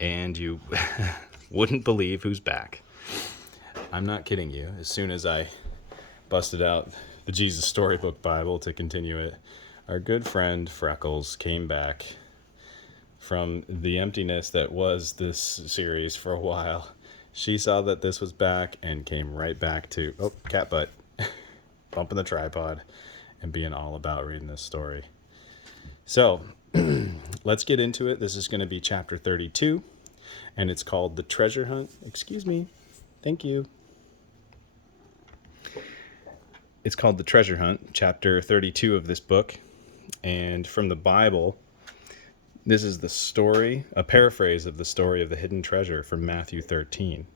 and you wouldn't believe who's back. I'm not kidding you. As soon as I busted out the Jesus Storybook Bible to continue it, our good friend Freckles came back from the emptiness that was this series for a while. She saw that this was back and came right back to, oh, cat butt, bumping the tripod and being all about reading this story. So let's get into it. This is going to be chapter 32, and it's called The Treasure Hunt. Excuse me. Thank you. It's called The Treasure Hunt, chapter 32 of this book. And from the Bible, this is the story, a paraphrase of the story of the hidden treasure from Matthew 13.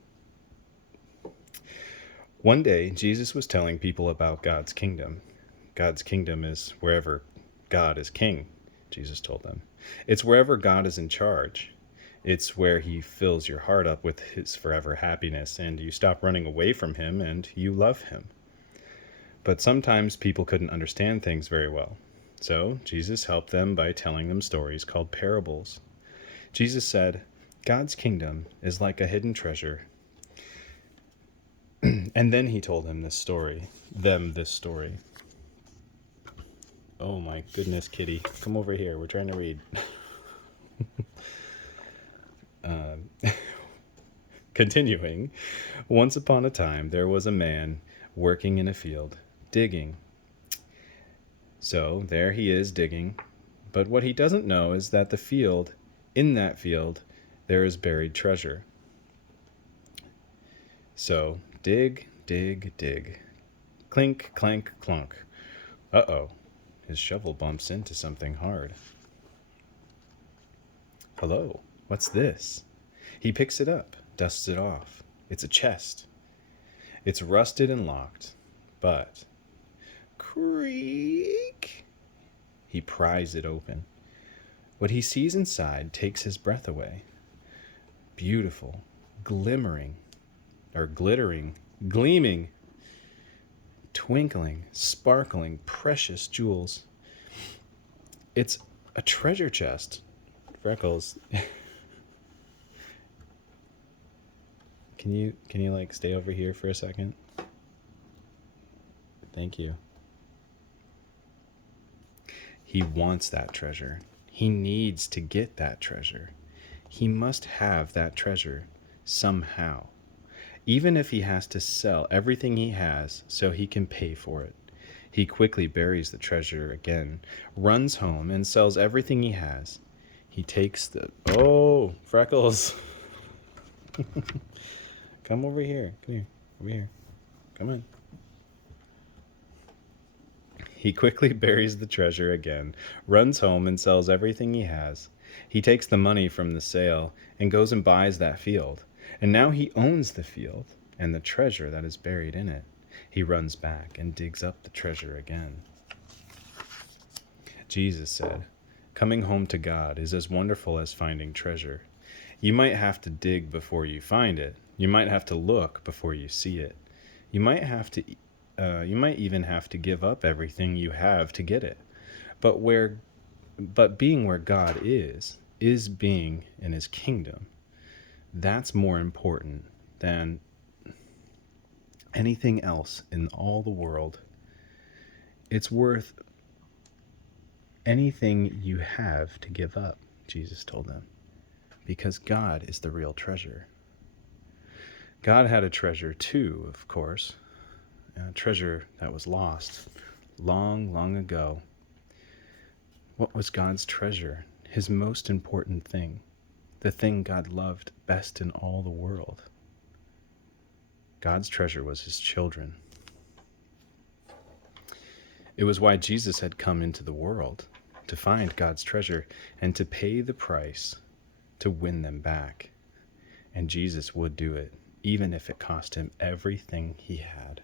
One day, Jesus was telling people about God's kingdom. God's kingdom is wherever God is king, Jesus told them. It's wherever God is in charge. It's where he fills your heart up with his forever happiness, and you stop running away from him and you love him. But sometimes people couldn't understand things very well. So Jesus helped them by telling them stories called parables. Jesus said, God's kingdom is like a hidden treasure. And then he told them this story. Oh my goodness, kitty. Come over here. We're trying to read. Continuing, once upon a time, there was a man working in a field, digging. So there he is digging. But what he doesn't know is that in that field, there is buried treasure. So dig, dig, dig. Clink, clank, clunk. Uh-oh. His shovel bumps into something hard. Hello, what's this? He picks it up, dusts it off. It's a chest. It's rusted and locked, but creak! He pries it open. What he sees inside takes his breath away. Beautiful, glittering, gleaming, twinkling, sparkling, precious jewels. It's a treasure chest. Freckles. Can you like stay over here for a second? Thank you. He wants that treasure. He needs to get that treasure. He must have that treasure somehow. Even if he has to sell everything he has so he can pay for it. He quickly buries the treasure again, runs home, and sells everything he has. He takes Freckles. Come over here. Come here. Over here. Come on. He quickly buries the treasure again, runs home, and sells everything he has. He takes the money from the sale and goes and buys that field. And now he owns the field and the treasure that is buried in it. He runs back and digs up the treasure again. Jesus said, coming home to God is as wonderful as finding treasure. You might have to dig before you find it. You might have to look before you see it. You might even have to give up everything you have to get it. But being where God is being in his kingdom. That's more important than anything else in all the world. It's worth anything you have to give up, Jesus told them, because God is the real treasure. God had a treasure too, of course, a treasure that was lost long, long ago. What was God's treasure? His most important thing, the thing God loved best in all the world. God's treasure was his children. It was why Jesus had come into the world, to find God's treasure and to pay the price to win them back. And Jesus would do it, even if it cost him everything he had.